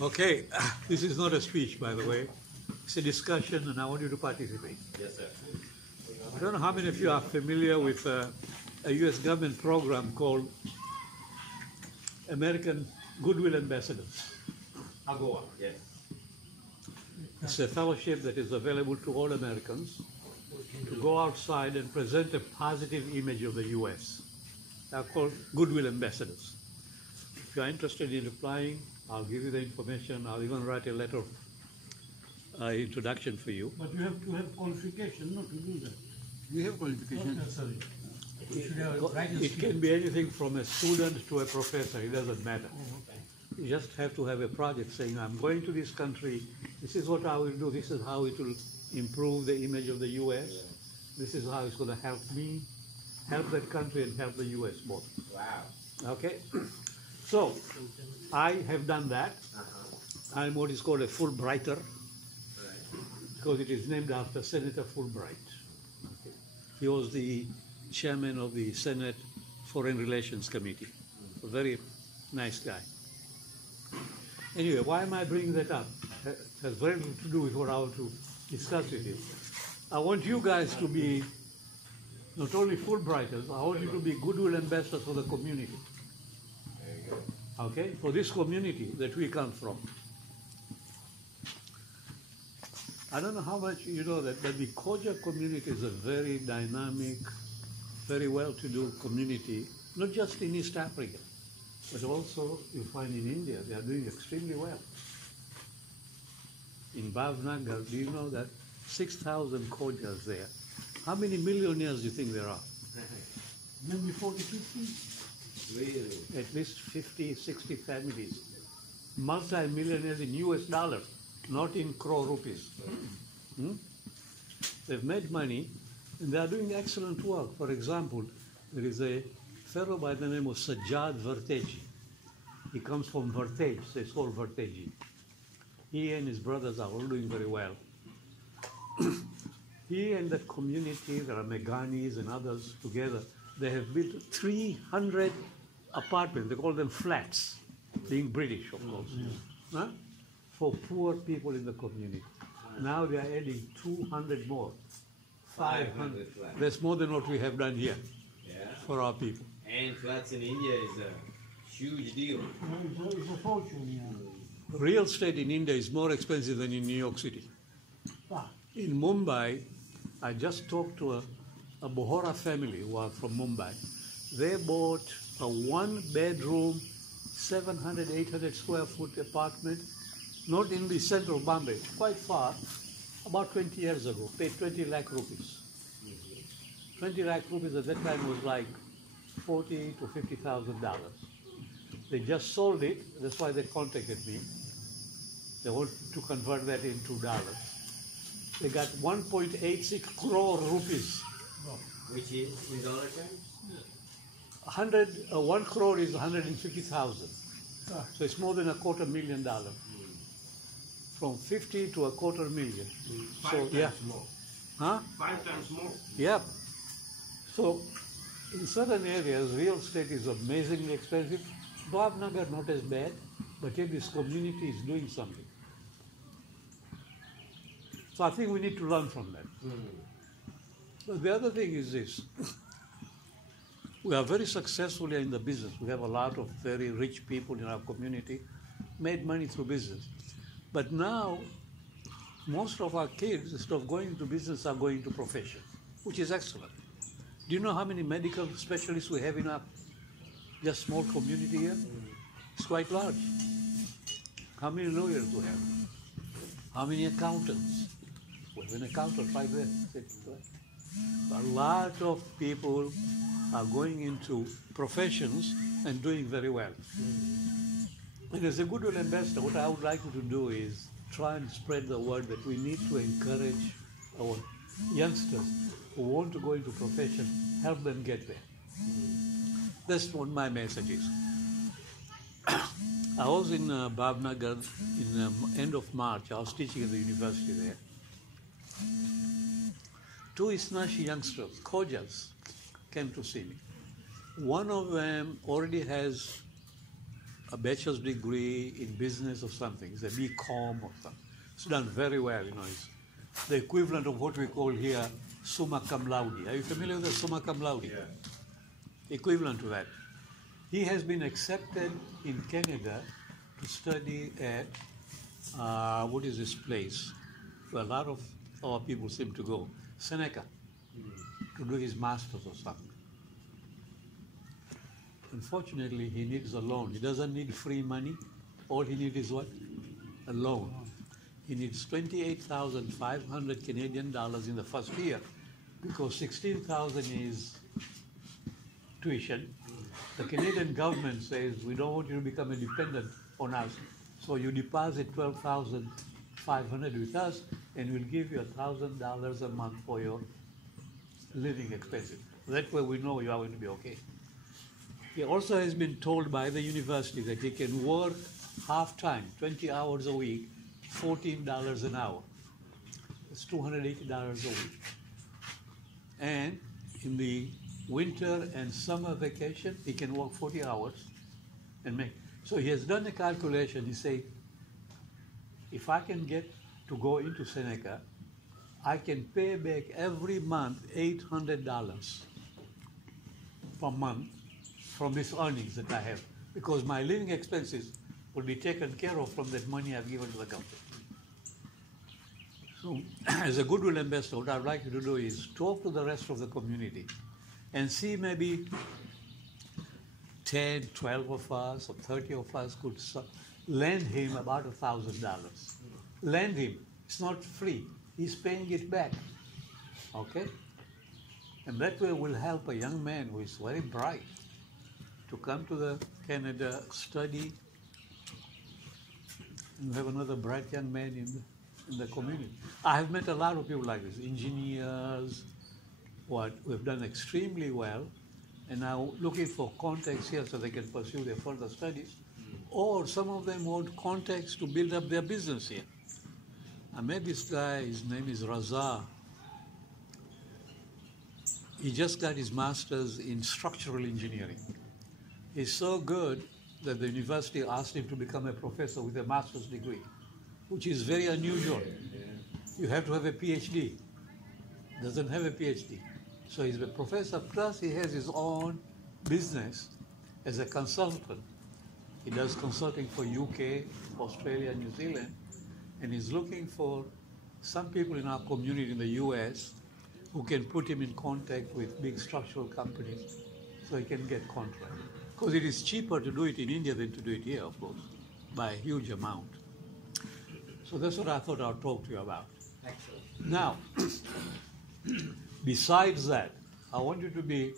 Okay, this is not a speech, by the way. It's a discussion, and I want you to participate. Yes, sir. I don't know how many of you are familiar with a U.S. government program called American Goodwill Ambassadors. AGOA, yes. It's a fellowship that is available to all Americans to go outside and present a positive image of the U.S. They're called Goodwill Ambassadors. If you are interested in applying, I'll give you the information. I'll even write a letter of introduction for you. But you have to have qualification not to do that. We have qualification. Not necessarily. You should have a writing It skill. can be anything from a student to a professor. It doesn't matter. Oh, okay. You just have to have a project saying, I'm going to this country, this is what I will do, this is how it will improve the image of the U.S., this is how it's going to help me, help that country and help the U.S. both. Wow. Okay? So, I have done that. I'm what is called a Fulbrighter, Right. because it is named after Senator Fulbright. Okay. He was the chairman of the Senate Foreign Relations Committee. A very nice guy. Anyway, why am I bringing that up? It has very little to do with what I want to discuss with you. I want you guys to be not only Fulbrighters, I want you to be goodwill ambassadors for the community. There you go. Okay? For this community that we come from. I don't know how much you know that, but the Khoja community is a very dynamic, very well-to-do community, not just in East Africa, but also you find in India, they are doing extremely well. In Bhavnagar, do you know that 6,000 Khojas there? How many millionaires do you think there are? Maybe 40, 50? Really? At least 50, 60 families. Multi-millionaires in US dollars, not in crore rupees. Hmm? They've made money and they are doing excellent work. For example, there is a fellow by the name of Sajjad Verteji. He comes from Vertej, so it's called Verteji. He and his brothers are all doing very well. He and the community, there are Meganis and others together, they have built 300 apartments, they call them flats, being British, of course, huh? For poor people in the community. Now they are adding 200 more. 500. flats. That's more than what we have done here Yeah. for our people. And flats in India is a huge deal. It's a fortune, yeah. Real estate in India is more expensive than in New York City. Ah, In Mumbai, I just talked to a Bohra family who are from Mumbai. They bought a one-bedroom, 700, 800 square foot apartment, not in the central Bombay, quite far, about 20 years ago, paid 20 lakh rupees. 20 lakh rupees at that time was like $40,000 to $50,000. They just sold it, that's why they contacted me. They want to convert that into dollars. They got 1.86 crore rupees. Which is in dollar terms? 1 crore is 150,000. ah, So it's more than $250,000. From 50 to $250,000. So yeah, more. huh? 5 times more. Yep. So in certain areas, real estate is amazingly expensive. Bhavnagar not as bad, but yet this community is doing something. So I think we need to learn from that. But the other thing is this. We are very successfully in the business. We have a lot of very rich people in our community, made money through business. But now, most of our kids, instead of going into business, are going to profession, which is excellent. Do you know how many medical specialists we have in our just small community here? It's quite large. How many lawyers do we have? How many accountants? We have an accountant right there. A lot of people are going into professions and doing very well. And as a goodwill ambassador, what I would like you to do is try and spread the word that we need to encourage our youngsters who want to go into profession, help them get there. That's what my message is. I was in Bhavnagar in end of March. I was teaching at the university there. 2 Isnashi youngsters, Khojas, came to see me. One of them already has a bachelor's degree in business or something. It's a BCom or something. It's done very well, It's the equivalent of what we call here summa cum laude. Are you familiar with the summa cum laude? Yeah. Equivalent to that. He has been accepted in Canada to study at, what is this place, where a lot of our people seem to go, Seneca, to do his master's or something. Unfortunately, he needs a loan. He doesn't need free money. All he needs is what? A loan. He needs 28,500 Canadian dollars in the first year because 16,000 is tuition. The Canadian government says we don't want you to become a dependent on us, so you deposit 12,500 with us, and we'll give you $1,000 a month for your living expenses. That way we know you are going to be okay. He also has been told by the university that he can work half-time, 20 hours a week, $14 an hour. It's $280 a week. And in the winter and summer vacation, he can work 40 hours and make. So he has done a calculation. He said, if I can get to go into Seneca, I can pay back every month $800 per month from these earnings that I have, because my living expenses will be taken care of from that money I've given to the government. So, as a goodwill ambassador, what I'd like you to do is talk to the rest of the community and see maybe 10, 12 of us or 30 of us could lend him about $1,000. Lend him. It's not free. He's paying it back. Okay? And that way we'll help a young man who is very bright to come to the Canada, study, and we have another bright young man in the community. I have met a lot of people like this, engineers, who have done extremely well, and now looking for contacts here so they can pursue their further studies, or some of them want contacts to build up their business here. I met this guy, his name is Raza. He just got his master's in structural engineering. He's so good that the university asked him to become a professor with a master's degree, which is very unusual. You have to have a PhD. Doesn't have a PhD. So he's a professor, plus he has his own business as a consultant. He does consulting for UK, Australia, New Zealand, and he's looking for some people in our community in the US who can put him in contact with big structural companies so he can get contracts. Because it is cheaper to do it in India than to do it here, of course, by a huge amount. So that's what I thought I'd talk to you about. Excellent. Now, besides that, I want you to be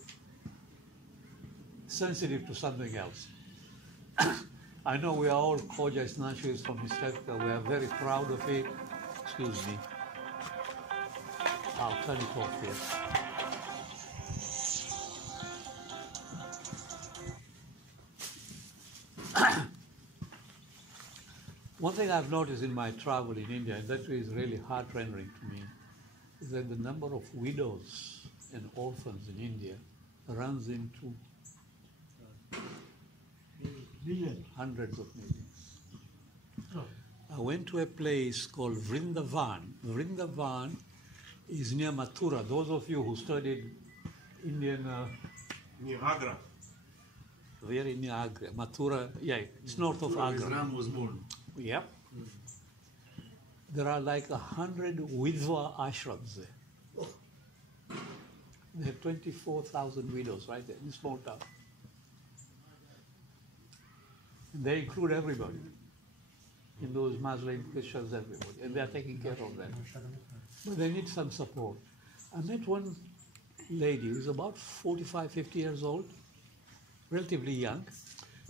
sensitive to something else. I know we are all Khoja Isnashis from East Africa. We are very proud of it. Excuse me. I'll turn it off here. One thing I've noticed in my travel in India, and that is really heart-rending to me, is that the number of widows and orphans in India runs into hundreds of millions. I went to a place called Vrindavan. Vrindavan is near Mathura. Those of you who studied Indian... Near Agra. Very near Agra. Mathura, yeah, it's north of Agra. Ram was born. Yep. There are like 100 Vidva ashrams there. There are 24,000 widows right there in this small town. And they include everybody. Hindus, Muslims, Christians, everybody. And they are taking care of them. But they need some support. I met one lady who's about 45, 50 years old, relatively young.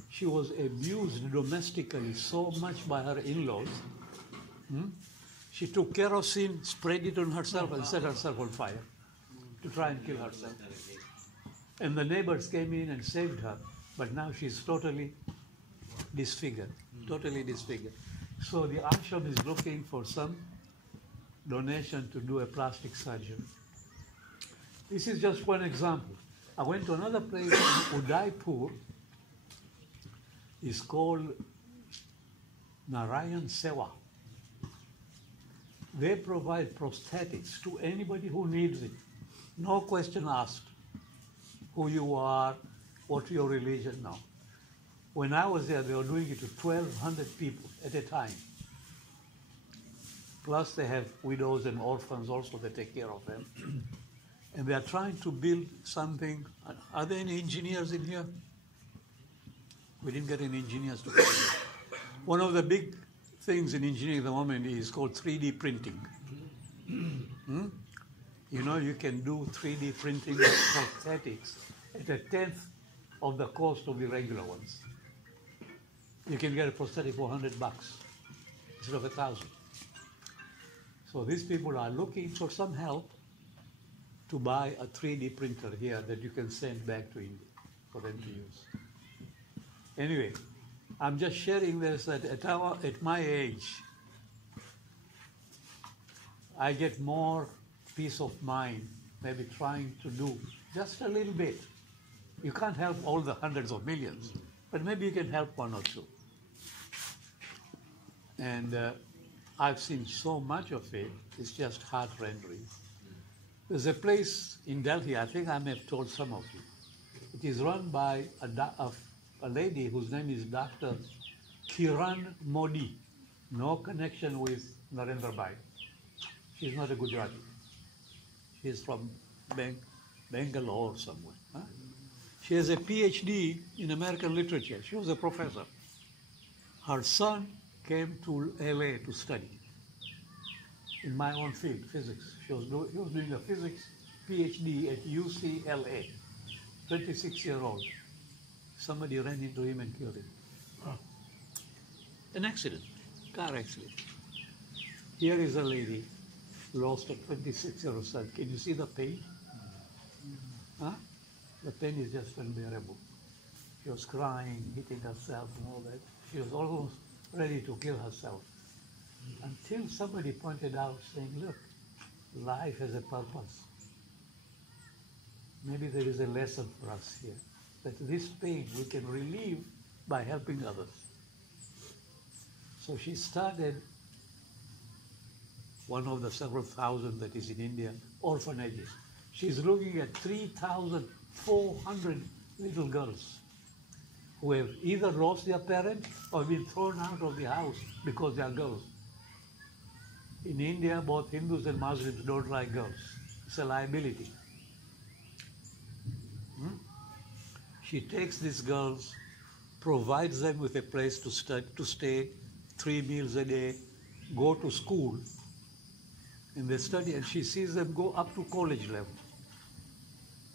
She was abused domestically so much by her in-laws. She took kerosene, sprayed it on herself, and set herself on fire to try and kill herself. And the neighbors came in and saved her, but now she's totally disfigured, totally disfigured. So the ashram is looking for some donation to do a plastic surgery. This is just one example. I went to another place in Udaipur. is called Narayan Seva. They provide prosthetics to anybody who needs it. No question asked who you are, what your religion now. When I was there, they were doing it to 1,200 people at a time. Plus they have widows and orphans also, they take care of them. And they are trying to build something. Are there any engineers in here? We didn't get any engineers to come here. One of the big things in engineering at the moment is called 3D printing. You know, you can do 3D printing of prosthetics at a tenth of the cost of the regular ones. You can get a prosthetic for $100 instead of 1,000. So these people are looking for some help to buy a 3D printer here that you can send back to India for them to use. Anyway, I'm just sharing this that at my age, I get more peace of mind, maybe trying to do just a little bit. You can't help all the hundreds of millions, but maybe you can help one or two. And I've seen so much of it, it's just heart-rending. There's a place in Delhi, I think I may have told some of you. It is run by a lady whose name is Dr. Kiran Modi. No connection with Narendra Bhai. She's not a Gujarati. She's from Bangalore somewhere. Huh? She has a PhD in American literature. She was a professor. Her son came to LA to study in my own field, physics. He was doing a physics PhD at UCLA, 26-year-old. Somebody ran into him and killed him. An accident, car accident. Here is a lady, lost a 26-year-old son. Can you see the pain? Huh? The pain is just unbearable. She was crying, hitting herself and all that. She was almost ready to kill herself. Until somebody pointed out saying, look, life has a purpose. Maybe there is a lesson for us here, that this pain we can relieve by helping others. So she started one of the several thousand that is in India, orphanages. She's looking at 3,400 little girls who have either lost their parents or been thrown out of the house because they are girls. In India, both Hindus and Muslims don't like girls. It's a liability. She takes these girls, provides them with a place to stay, 3 meals a day, go to school, and they study, and she sees them go up to college level.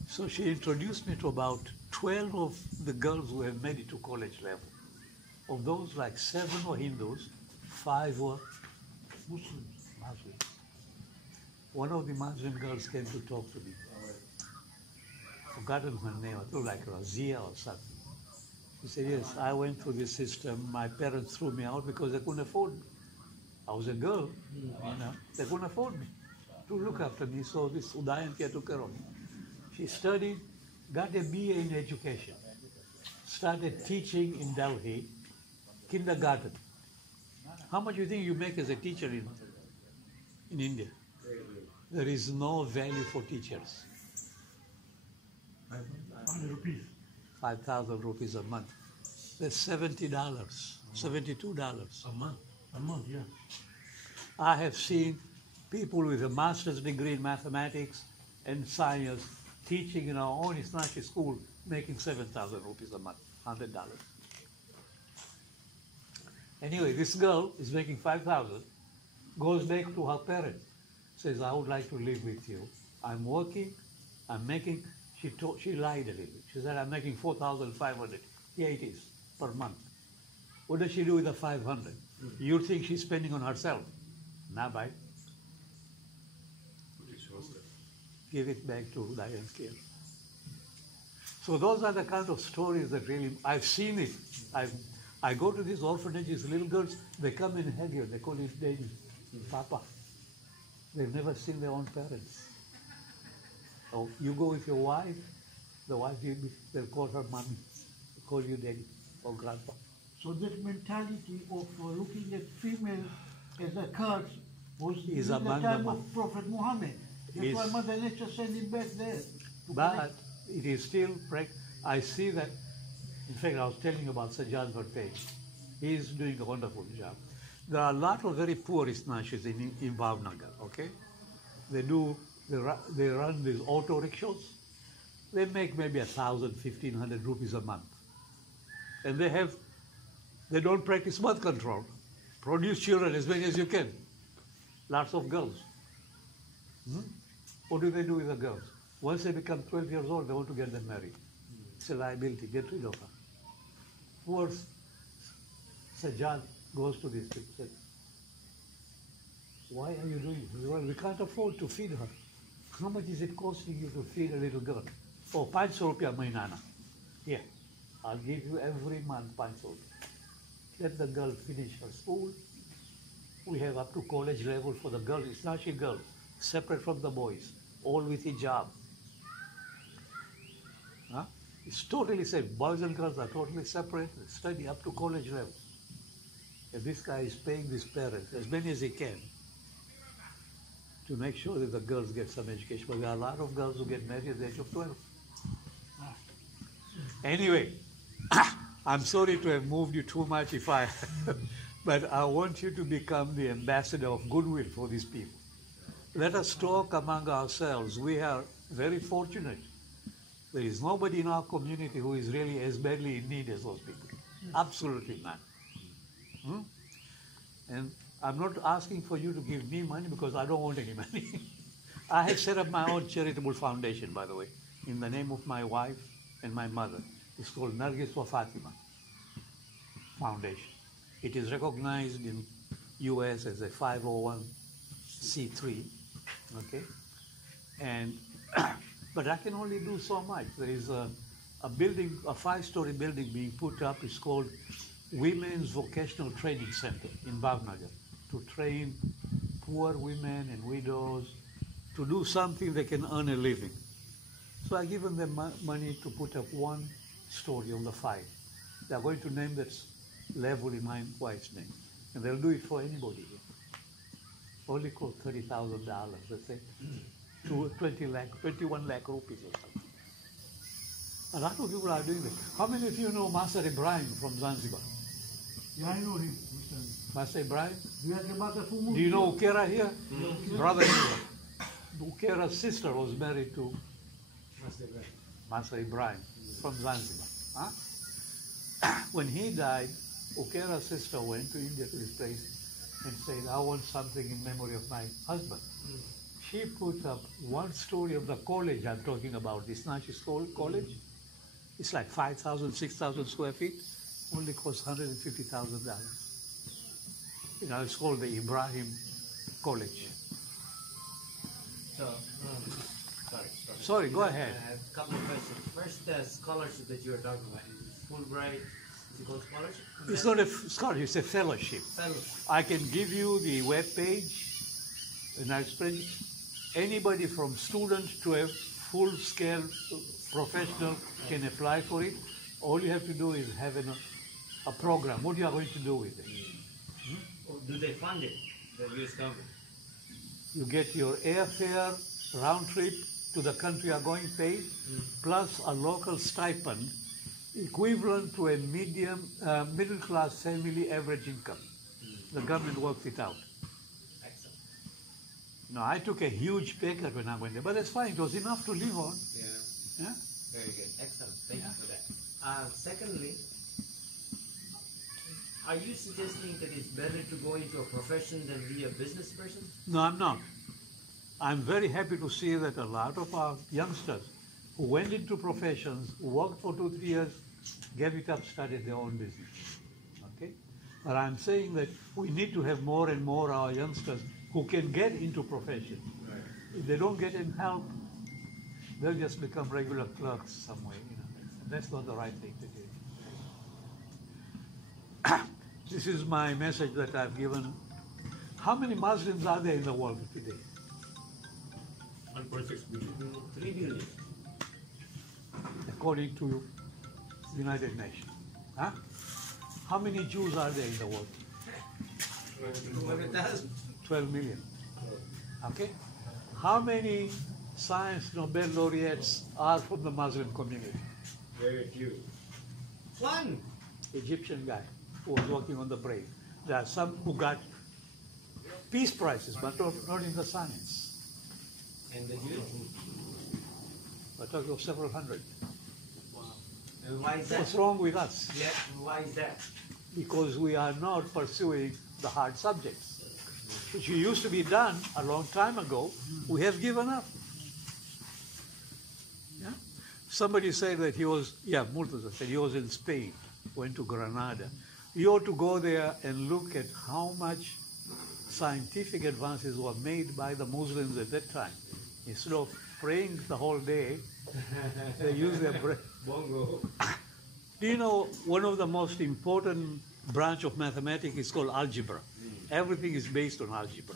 So she introduced me to about 12 of the girls who have made it to college level. Of those, like 7 were Hindus, 5 were Muslims. One of the Muslim girls came to talk to me. Forgotten her name, I thought like Razia or something. She said, yes, I went through this system. My parents threw me out because they couldn't afford me. I was a girl, you know, they couldn't afford me to look after me, so this Udayantia took care of me. She studied, got a BA in education, started teaching in Delhi, kindergarten. How much do you think you make as a teacher in India? There is no value for teachers. 500 rupees. 5,000 rupees a month. That's $70, $72. A month, yeah. I have seen people with a master's degree in mathematics and science teaching in our own Islamic school making 7,000 rupees a month, $100. Anyway, this girl is making 5,000, goes back to her parents, says, I would like to live with you. I'm working, I'm making, she lied a little bit. She said, I'm making 4,500. Here it is, per month. What does she do with the 500? You think she's spending on herself? Nah, bye. Give it back to Diane's care. So those are the kind of stories that really, I've seen it. I go to these orphanages, little girls, they come and hug you, they call you daddy, papa. They've never seen their own parents. So you go with your wife, the wife, they'll call her mommy, they'll call you daddy or grandpa. So this mentality of looking at female as a curse was Is in the among time the- of Prophet Muhammad. That's Is- why Mother Nature sent him back there. to But correct. it is still, I see that, in fact, I was telling you about Sajjad Bhartej. He is doing a wonderful job. There are a lot of very poor Isnashis in Bhavnagar, okay? They run these auto rickshaws. They make maybe 1,000, 1,500 rupees a month. And they don't practice birth control. Produce children as many as you can. Lots of girls. What do they do with the girls? Once they become 12 years old, they want to get them married. It's a liability. Get rid of her. Poor Sajjad goes to these people and says, why are you doing this? Well, we can't afford to feed her. How much is it costing you to feed a little girl? Oh, 500 rupiah mahinana. Here, I'll give you every month 500 rupiah. Let the girl finish her school. We have up to college level for the girls. It's not she girls, separate from the boys, all with hijab. Huh? It's totally safe. Boys and girls are totally separate. Study up to college level. And this guy is paying his parents as many as he can to make sure that the girls get some education. But there are a lot of girls who get married at the age of 12. Anyway, I'm sorry to have moved you too much but I want you to become the ambassador of goodwill for these people. Let us talk among ourselves. We are very fortunate. There is nobody in our community who is really as badly in need as those people. Absolutely none. And I'm not asking for you to give me money because I don't want any money. I have set up my own charitable foundation, by the way, in the name of my wife and my mother. It's called Nargis wa Fatima Foundation. It is recognized in US as a 501c3, okay? And but I can only do so much. There is a building, a 5-story building being put up. It's called Women's Vocational Training Center in Bhavnagar to train poor women and widows to do something they can earn a living. So I've given them money to put up 1 story on the 5. They are going to name that level in my wife's name. And they'll do it for anybody here. Only cost $30,000, let's say. 21 lakh rupees or something. A lot of people are doing that. How many of you know Master Ibrahim from Zanzibar? Yeah, I know him. Master Ibrahim? Do Do you know Ukera here? Brother Ukera's sister was married to Master Ibrahim from Zanzibar. Huh? When he died, Ukera's sister went to India to his place and said, I want something in memory of my husband. She put up 1 story of the college I'm talking about, this Nashi College. It's like 5,000, 6,000 square feet, only costs $150,000. You know, it's called the Ibrahim College. So, Sorry, go ahead. I have a couple of questions. First, the scholarship that you were talking about, is it Fulbright? Is it called scholarship? It's not a scholarship, it's a fellowship. Fellowship. I can give you the web page, and I explain. Anybody from student to a full-scale professional can apply for it. All you have to do is have a program. What you are going to do with it? Or do they fund it, the U.S. government? You get your airfare, round trip to the country you are going paid, plus a local stipend equivalent to a middle-class family average income. The government works it out. Excellent. No, I took a huge pay cut when I went there, but that's fine. It was enough to live on. Yeah. Yeah? Very good. Excellent. Thank Yeah. you for that. Secondly, are you suggesting that it's better to go into a profession than be a business person? No, I'm not. I'm very happy to see that a lot of our youngsters who went into professions, worked for 2-3 years, gave it up, started their own business. Okay? But I'm saying that we need to have more and more our youngsters who can get into professions. Right. If they don't get any help, they'll just become regular clerks somewhere. You know, that's not the right thing to do. This is my message that I've given. How many Muslims are there in the world today? 1.6 billion. 3 billion. According to United Nations. Huh? How many Jews are there in the world? 200,000. 12 million. Okay? How many science Nobel laureates are from the Muslim community? Very few. One. Egyptian guy who was working on the brain. There are some who got peace prizes, but not in the science. And the Jews? We're talking of several hundred. And why is that? What's wrong with us? Yeah, why is that? Because we are not pursuing the hard subjects, which used to be done a long time ago. We have given up. Yeah? Somebody said that he was, Murtaza said he was in Spain, went to Granada. You ought to go there and look at how much scientific advances were made by the Muslims at that time. Instead of praying the whole day, they use their brain. Bongo. Do you know one of the most important branch of mathematics is called algebra? Everything is based on algebra.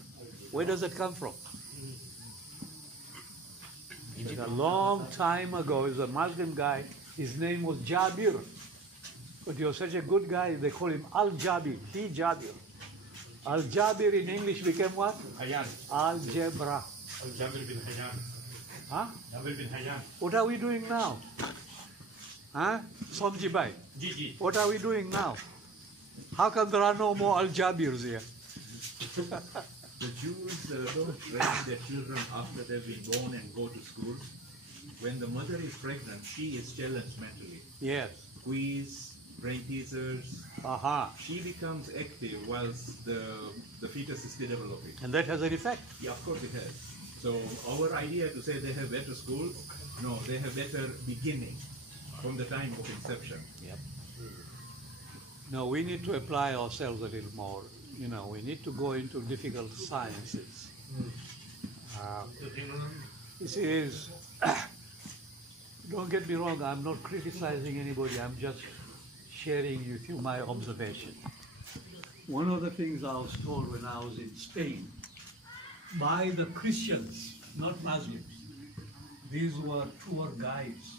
Where does it come from? A long time ago, there was a Muslim guy, his name was Jabir. But he was such a good guy, they call him Al-Jabir, the Jabir. Al-Jabir in English became what? Hayyan. Algebra. Jabir bin Hayyan. Huh? Jabir bin Hayyan. What are we doing now? Huh? Somjibai. Gigi. What are we doing now? How come there are no more Al-Jabirs here? The Jews don't train their children after they've been born and go to school. When the mother is pregnant, she is challenged mentally. Yes. Quiz, brain teasers. Aha. She becomes active whilst the fetus is still developing. And that has an effect. Yeah, of course it has. So our idea to say they have better schools, no, they have better beginning from the time of inception. Yep. No, we need to apply ourselves a little more. You know, we need to go into difficult sciences. This is, don't get me wrong, I'm not criticizing anybody, I'm just sharing with you my observation. One of the things I was told when I was in Spain, by the Christians, not Muslims, these were tour guides